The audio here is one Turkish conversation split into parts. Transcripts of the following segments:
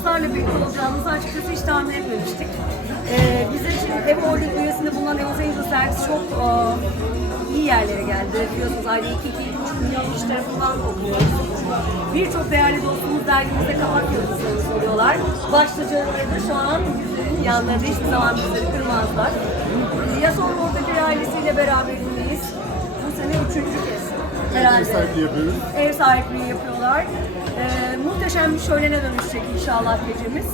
dostlarla birlikte olacağımızı açıkçası hiç tahmin etmemiştik. Ee, bizim için Evo Holding bulunan Evo Angels Dergisi çok e, iyi yerlere geldi. Biliyorsunuz ayda 2-2,5 milyon kişi tarafından okuyoruz. Birçok değerli dostumuz dergimizde kapak yıldızlarımız oluyorlar. Başlıcaları şu an bizlerin yanlarında hiçbir zaman bizleri kırmazlar. Yason Ortakköy ailesiyle beraberliğiz. Bu sene üçüncü kez herhalde. Ev sahipliği yapıyoruz. Ev sahipliği yapıyorlar. Ee, muhteşem bir şölene dönüşecek inşallah gecemiz.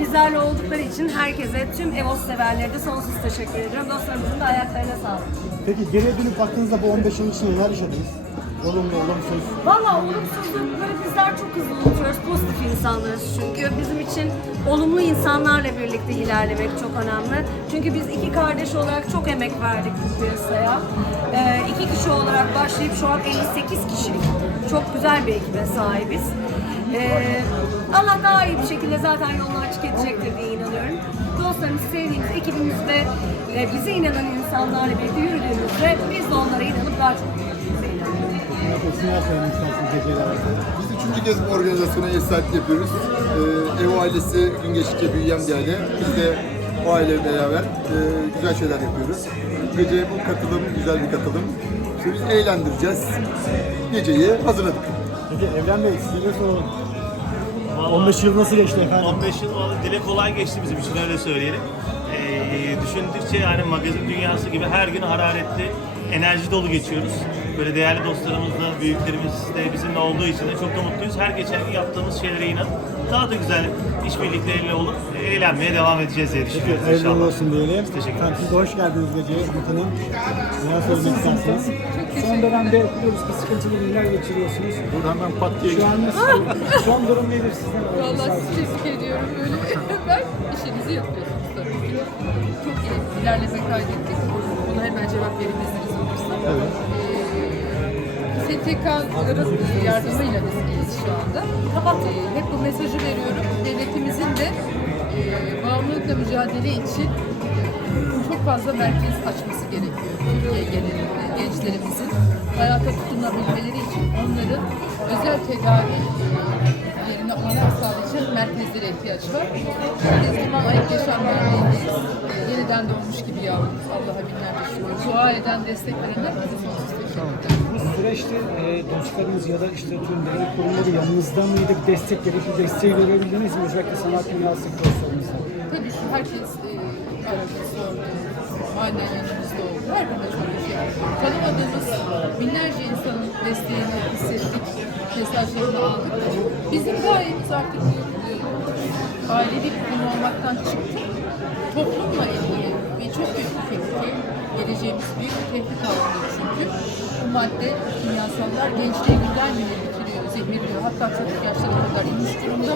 Bizlerle oldukları için herkese, tüm Evos severlere de sonsuz teşekkür ediyorum. Dostlarımızın da ayaklarına sağlık. Peki geriye dönüp baktığınızda bu 15 yıl içinde neler yaşadınız? Olumlu, olumsuz. Valla olumsuzlukları bizler çok hızlı unutuyoruz. Pozitif insanlarız çünkü. Bizim için olumlu insanlarla birlikte ilerlemek çok önemli. Çünkü biz iki kardeş olarak çok emek verdik bu piyasaya. Ee, iki kişi olarak başlayıp şu an 58 kişilik çok güzel bir ekibe sahibiz. Ee, Allah daha iyi bir şekilde zaten yolunu açık edecektir diye inanıyorum. Dostlarımız, sevdiğimiz ekibimiz ve e, bize inanan insanlarla birlikte yürüdüğümüzde biz de onlara inanıp daha çok? Biz üçüncü kez bu organizasyona ev sahipliği yapıyoruz. Ee, ev ailesi gün geçtikçe büyüyen bir aile. Biz de o aileyle beraber e, güzel şeyler yapıyoruz. Gece bu katılım güzel bir katılım. İşte biz eğlendireceğiz. Geceyi hazırladık. Peki Evren Bey size soralım. 15 yıl nasıl geçti efendim? 15 yıl vallahi dile kolay geçti bizim için öyle söyleyelim. Ee, düşündükçe yani magazin dünyası gibi her gün hararetli, enerji dolu geçiyoruz. Böyle değerli dostlarımızla, büyüklerimiz de bizimle olduğu için de çok da mutluyuz. Her geçen gün yaptığımız şeylere inanıp daha da güzel işbirlikleriyle olup eğlenmeye devam edeceğiz diye düşünüyoruz Hayırlı inşallah. olsun diyelim. Teşekkür Efendim, ederiz. Siz de hoş geldiniz Umut Hanım. Neler söylemek istersiniz? Son dönemde biliyoruz ki sıkıntılı günler geçiriyorsunuz. Buradan ben pat diye Şu an nasıl? Son durum nedir sizden? Vallahi sizi tebrik ediyorum. Böyle ben işinizi yapıyorsunuz tabii ki. Çok iyi ilerleme kaydettik. Buna hemen cevap verebilirsiniz olursa. Evet. Ee, STK'ların yardımıyla biz iyiyiz şu anda. Ee, hep bu mesajı veriyorum. Devletimizin de e, bağımlılıkla mücadele için çok fazla merkez açması gerekiyor. Türkiye genelinde gençlerimizin hayata tutunabilmeleri için onların özel tedavi yerine olanak sağlayacak merkezlere ihtiyaç var. Biz Liman Ayıp Yaşam Derneği'ndeyiz. Yeniden doğmuş gibi yavrumuz. Allah'a binlerce şükür. Dua eden, destek verenler bize sonsuz teşekkür ederim. Süreçte e, dostlarınız ya da işte tüm devlet kurumları yanınızda mıydı? Bir destek gerekli desteği verebildiniz mi? Özellikle sanat dünyası dostlarınıza. Tabii ki herkes e, aradı, sordu. Mahallen yanımızda oldu. Her teşekkür ederim. Tanımadığımız binlerce insanın desteğini hissettik. Mesajlarını aldık. Bizim gayemiz artık bu e, ailevi bir kurum olmaktan çıktı. Toplumla ilgili bir çok büyük bir tehlike. Geleceğimiz büyük bir tehdit altında çünkü. Bu madde kimyasallar gençliği günden güne bitiriyor, zehirliyor. Hatta çocuk yaşlarına kadar inmiş durumda.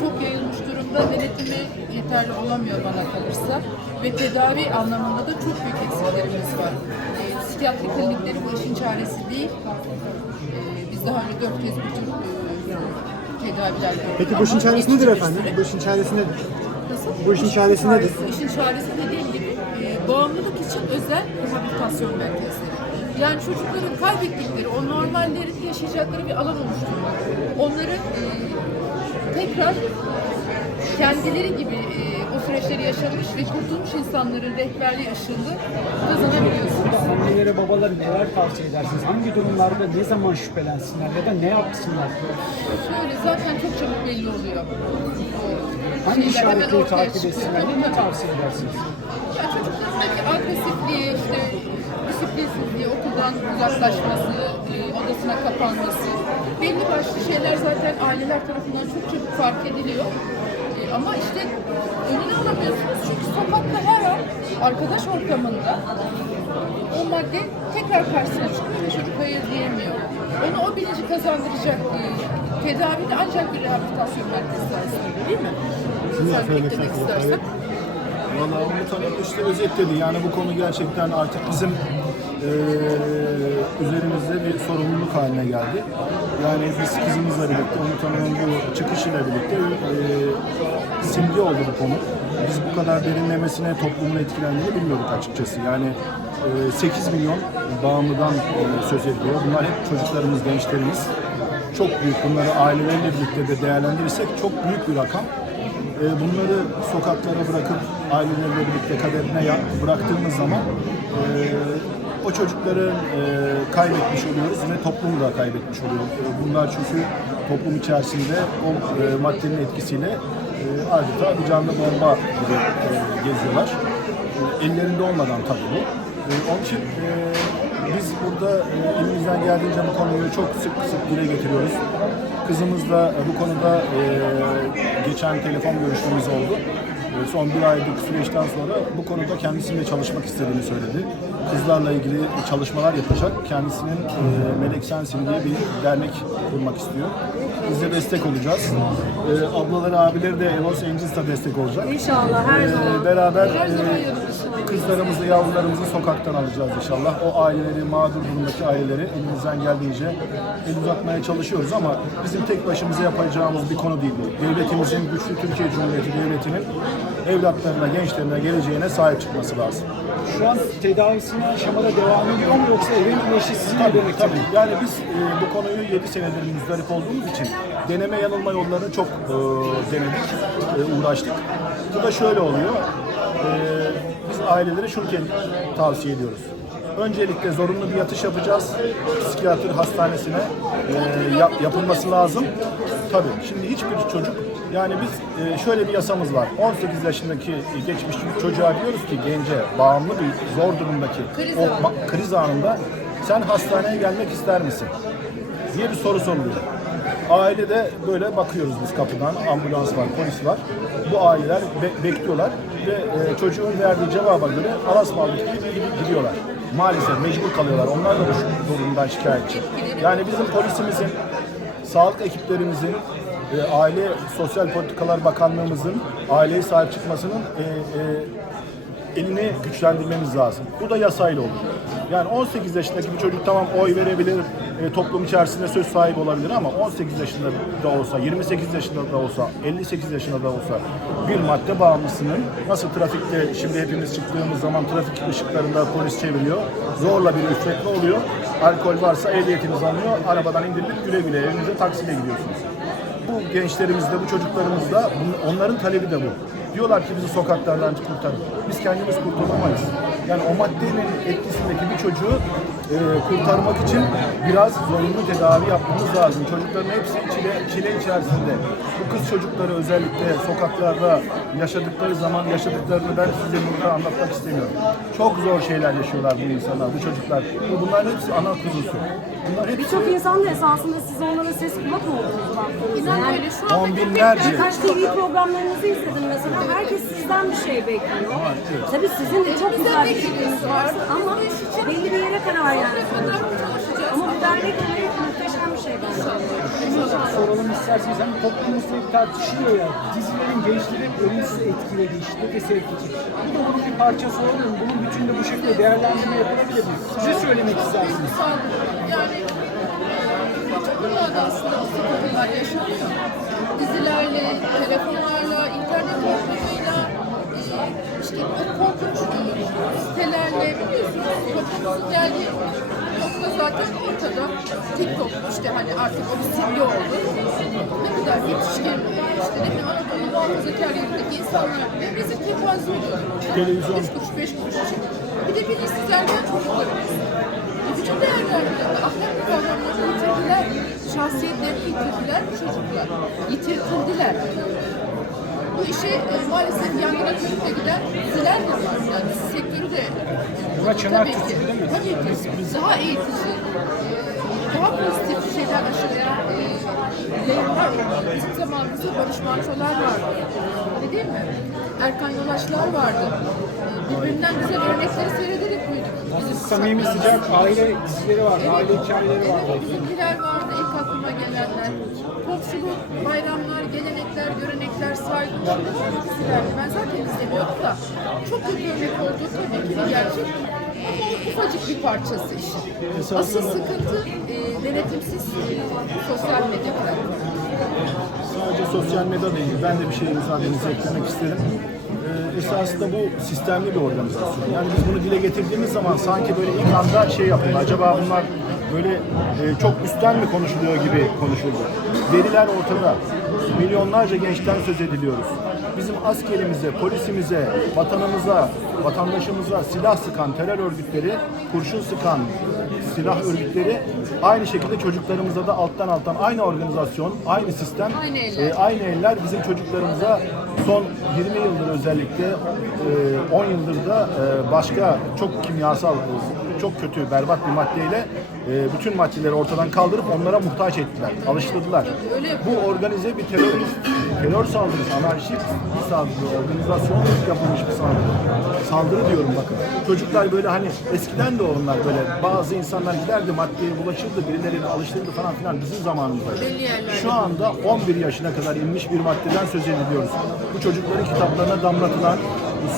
Çok yayılmış durumda. Denetimi yeterli olamıyor bana kalırsa. Ve tedavi anlamında da çok büyük eksiklerimiz var. E, psikiyatri klinikleri bu işin çaresi değil. E, biz daha önce dört kez bu tür e, tedaviler gördük. Peki bu işin çaresi nedir efendim? Bu işin çaresi nedir? Nasıl? Bu işin çaresi nedir? İşin çaresi dediğim gibi e, bağımlılık için özel rehabilitasyon merkezleri. Yani çocukların kaybettikleri, o normallerin yaşayacakları bir alan oluşturmak. Onları e, tekrar kendileri gibi e, o süreçleri yaşamış ve kurtulmuş insanların rehberliği ışığında kazanabiliyorsunuz. Annelere, babalara neler tavsiye edersiniz? Hangi durumlarda ne zaman şüphelensinler ya da ne yapsınlar? Şöyle zaten çok çabuk belli oluyor. Hangi şeyler hemen işaretleri ortaya takip çıkıyor. etsinler? Ne tavsiye edersiniz? Ya çocuklarındaki agresifliği, işte disiplinsizliği, okuldan uzaklaşması, e, odasına kapanması, belli başlı şeyler zaten aileler tarafından çok çabuk fark ediliyor. E, ama işte önünü alamıyorsunuz çünkü sokakta her an arkadaş ortamında o madde tekrar karşısına çıkıyor ve çocuk hayır diyemiyor. Onu o bilinci kazandıracak e, tedavi de ancak bir rehabilitasyon merkezi sayesinde değil mi? Sen eklemek istersen. Valla Umut Hanım işte özetledi. Yani bu konu gerçekten artık bizim eee üzerimizde bir sorumluluk haline geldi. Yani biz kızımızla birlikte, Umut bu çıkışıyla birlikte eee simge oldu bu konu. Biz bu kadar derinlemesine toplumun etkilendiğini bilmiyorduk açıkçası. Yani eee, 8 milyon bağımlıdan eee, söz ediliyor. Bunlar hep çocuklarımız, gençlerimiz. çok büyük. Bunları aileleriyle birlikte de değerlendirirsek çok büyük bir rakam. E, bunları sokaklara bırakıp aileleriyle birlikte kaderine bıraktığımız zaman e, o çocukları e, kaybetmiş oluyoruz ve toplum da kaybetmiş oluyor. E, Bunlar çünkü toplum içerisinde o maddenin etkisiyle e, adeta bir canlı bomba gibi geziyorlar. Ellerinde olmadan tabii bu. Onun için biz burada e, elimizden geldiğince bu konuyu çok sık sık dile getiriyoruz. Kızımız da bu konuda e, geçen telefon görüşmemiz oldu. E, Son bir aylık süreçten sonra bu konuda kendisiyle çalışmak istediğini söyledi. Kızlarla ilgili çalışmalar yapacak. Kendisinin e, Melek Sensin diye bir dernek kurmak istiyor. Biz de destek olacağız. E, ablaları, abileri de Los Angeles'ta destek olacak. İnşallah her zaman. beraber e. kızlarımızı, yavrularımızı sokaktan alacağız inşallah. O aileleri, mağdur durumdaki aileleri elimizden geldiğince el uzatmaya çalışıyoruz ama bizim tek başımıza yapacağımız bir konu değil bu. Devletimizin, güçlü Türkiye Cumhuriyeti Devleti'nin evlatlarına, gençlerine, geleceğine sahip çıkması lazım. Şu an tedavisine aşamada devam ediyor mu yoksa eve mi eşi sizinle Tabii, birlikte mi? tabii. Yani biz e, bu konuyu 7 senedir müzdarip olduğumuz için deneme yanılma yollarını çok e, denedik, e, uğraştık. Bu da şöyle oluyor. E, ailelere şunu tavsiye ediyoruz. Öncelikle zorunlu bir yatış yapacağız. Psikiyatri hastanesine e, yap- yapılması lazım. Tabii şimdi hiçbir çocuk yani biz e, şöyle bir yasamız var. 18 yaşındaki geçmiş çocuğa diyoruz ki gence bağımlı bir zor durumdaki Kriz o anı. ma- kriz anında sen hastaneye gelmek ister misin? diye bir soru soruluyor. Ailede böyle bakıyoruz biz kapıdan, ambulans var, polis var. Bu aileler be- bekliyorlar ve e, çocuğun verdiği cevaba göre alasmalık gibi gidiyorlar. Maalesef mecbur kalıyorlar. Onlar da bu durumdan şikayetçi. Yani bizim polisimizin, sağlık ekiplerimizin, e, Aile Sosyal Politikalar Bakanlığımızın aileye sahip çıkmasının e, e, elini güçlendirmemiz lazım. Bu da yasayla olur. Yani 18 yaşındaki bir çocuk tamam oy verebilir, e, toplum içerisinde söz sahibi olabilir ama 18 yaşında da olsa, 28 yaşında da olsa, 58 yaşında da olsa bir madde bağımlısının nasıl trafikte şimdi hepimiz çıktığımız zaman trafik ışıklarında polis çeviriyor, zorla bir ücretli oluyor. Alkol varsa ehliyetiniz alınıyor, arabadan indirilip güle güle evinize taksiyle gidiyorsunuz. Bu gençlerimiz de, bu çocuklarımız da, bun- onların talebi de bu. Diyorlar ki bizi sokaklardan kurtarın. Biz kendimiz kurtulamayız. Yani o maddenin etkisindeki bir çocuğu e, kurtarmak için biraz zorunlu tedavi yapmamız lazım. Çocukların hepsi çile, çile içerisinde. Bu kız çocukları özellikle sokaklarda yaşadıkları zaman yaşadıklarını ben size burada anlatmak istemiyorum. Çok zor şeyler yaşıyorlar bu insanlar, bu çocuklar. Bu- Bunların hepsi ana kuzusu. Birçok insan da esasında siz onlara ses kulak oldunuz baktığınızda? İnan Yani öyle. Şu anda binlerce. Birkaç TV programlarınızı izledim mesela. Herkes sizden bir şey bekliyor. Tabii sizin de çok güzel bir fikriniz var ama belli bir yere kadar yani. Ama bu dernek demek muhteşem bir şey bence. Soralım isterseniz. Hani toplumumuzda hep tartışılıyor ya. Dizilerin gençleri olumsuz etkiledi, şiddete sevk için. Bu da bunun bir parçası olur mu? Bunun bütünde bu şekilde değerlendirme yapılabilir mi? Size söylemek istersiniz. Yani dünyada aslında bu sıkıntılar yaşanıyor. Dizilerle, telefonlarla, internet ortamıyla, e, işte o korkunç sitelerle biliyorsunuz toplumumuzun geldiği nokta zaten ortada. TikTok işte hani artık o bir simge oldu. Ne kadar yetişkin, işte ne bileyim Anadolu muhafazakar yerindeki insanlar bile bizi kepaze oluyor. Televizyon. Üç kuruş, beş kuruş için. Bir de bilinçsiz ergen çocuklarımız. Bütün değerlerinde ahlak kavramlarını yitirdiler. Şahsiyetlerini yitirdiler bu çocuklar. Yitirtildiler. Bu işe e, maalesef yangına körükle giden diziler de var. Yani sektörü de Buna çanak tabii ki, değil mi? tabii ki daha eğitici, daha pozitif şeyler aşılayan e, yayınlar olmalı. Bizim zamanımızda Barış Manço'lar vardı. Öyle değil mi? Erkan Yolaşlar vardı. Birbirinden güzel örnekleri seyrederek büyüdük. Bizim Samimi sıcak aile dizileri var, aile hikayeleri var. Evet, bizimkiler vardı ilk aklıma gelenler. Komşuluk, bayramlar, gelenekler, görenekler, saygı, bunlar dizilerdi. Ben zaten izlemiyordum da. Çok kötü örnek olduğu tabii ki bir gerçek. Ama o ufacık bir parçası işin. Asıl sıkıntı e, denetimsiz e, sosyal medya. Sadece sosyal medya değil. Ben de bir şey müsaadenizi eklemek isterim. Ee, esasında bu sistemli bir organizasyon. Yani biz bunu dile getirdiğimiz zaman sanki böyle ilk anda şey yapıyor. Acaba bunlar böyle e, çok üstten mi konuşuluyor gibi konuşuldu. Veriler ortada. Milyonlarca gençten söz ediliyoruz. Bizim askerimize, polisimize, vatanımıza, vatandaşımıza silah sıkan terör örgütleri, kurşun sıkan silah örgütleri aynı şekilde çocuklarımıza da alttan alttan aynı organizasyon, aynı sistem, Aynı eller. e, aynı eller bizim çocuklarımıza son 20 yıldır özellikle e, 10 yıldır da e, başka çok kimyasal, çok kötü, berbat bir maddeyle e, bütün maddeleri ortadan kaldırıp onlara muhtaç ettiler, alıştırdılar. Bu organize bir terörist, terör saldırısı, anarşik bir saldırı, organizasyonla yapılmış bir saldırı. Saldırı diyorum bakın. Çocuklar böyle hani eskiden de onlar böyle bazı insanlar giderdi maddeye bulaşırdı, birilerini alıştırdı falan filan bizim zamanımızda. Şu anda 11 yaşına kadar inmiş bir maddeden söz ediliyoruz. Bu çocukların kitaplarına damlatılan,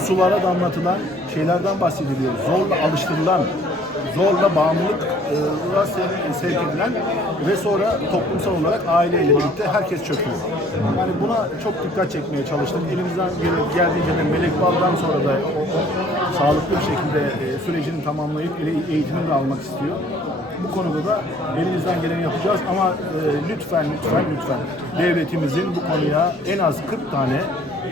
sulara damlatılan şeylerden bahsediliyor. Zorla alıştırılan, zorla bağımlılıkla sevk, edilen ve sonra toplumsal olarak aileyle birlikte herkes çöküyor. Yani buna çok dikkat çekmeye çalıştık. Elimizden gel- geldiğince de Melek Bal'dan sonra da sağlıklı bir şekilde e, sürecini tamamlayıp eğitimini de almak istiyor. Bu konuda da elimizden geleni yapacağız ama e, lütfen lütfen lütfen devletimizin bu konuya en az 40 tane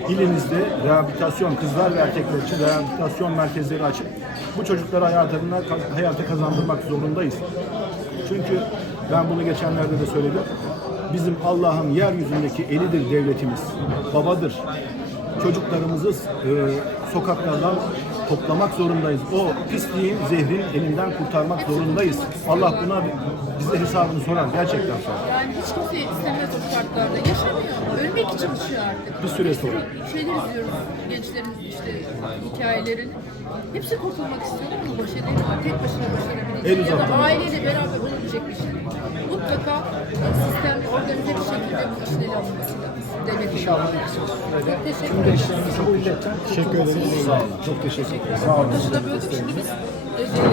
ilimizde rehabilitasyon kızlar ve erkekler için rehabilitasyon merkezleri açıp bu çocukları hayatlarına hayata kazandırmak zorundayız. Çünkü ben bunu geçenlerde de söyledim. Bizim Allah'ın yeryüzündeki elidir devletimiz. Babadır. Çocuklarımızı e, sokaklardan toplamak zorundayız. O pisliğin, zehrin elinden kurtarmak zorundayız. Allah buna bize hesabını sorar. Gerçekten sorar. Yani hiç kimse istemez o şartlarda. Yaşamıyor. İçin yaşıyor artık. Bir süre sonra. Şeyler izliyoruz. Gençlerin işte hikayelerini. Hepsi kurtulmak istiyor ama baş edemiyor. Tek başına El başarabilecek ya da aileyle beraber olabilecek bir şey. Mutlaka sistem organize bir şekilde bu işin ele alınması lazım. Devlet İnşallah Çok teşekkür ederim. gençlerimize bu illetten Teşekkür ederiz. Çok teşekkür ederim. Sağ olun. Böldük şimdi biz e,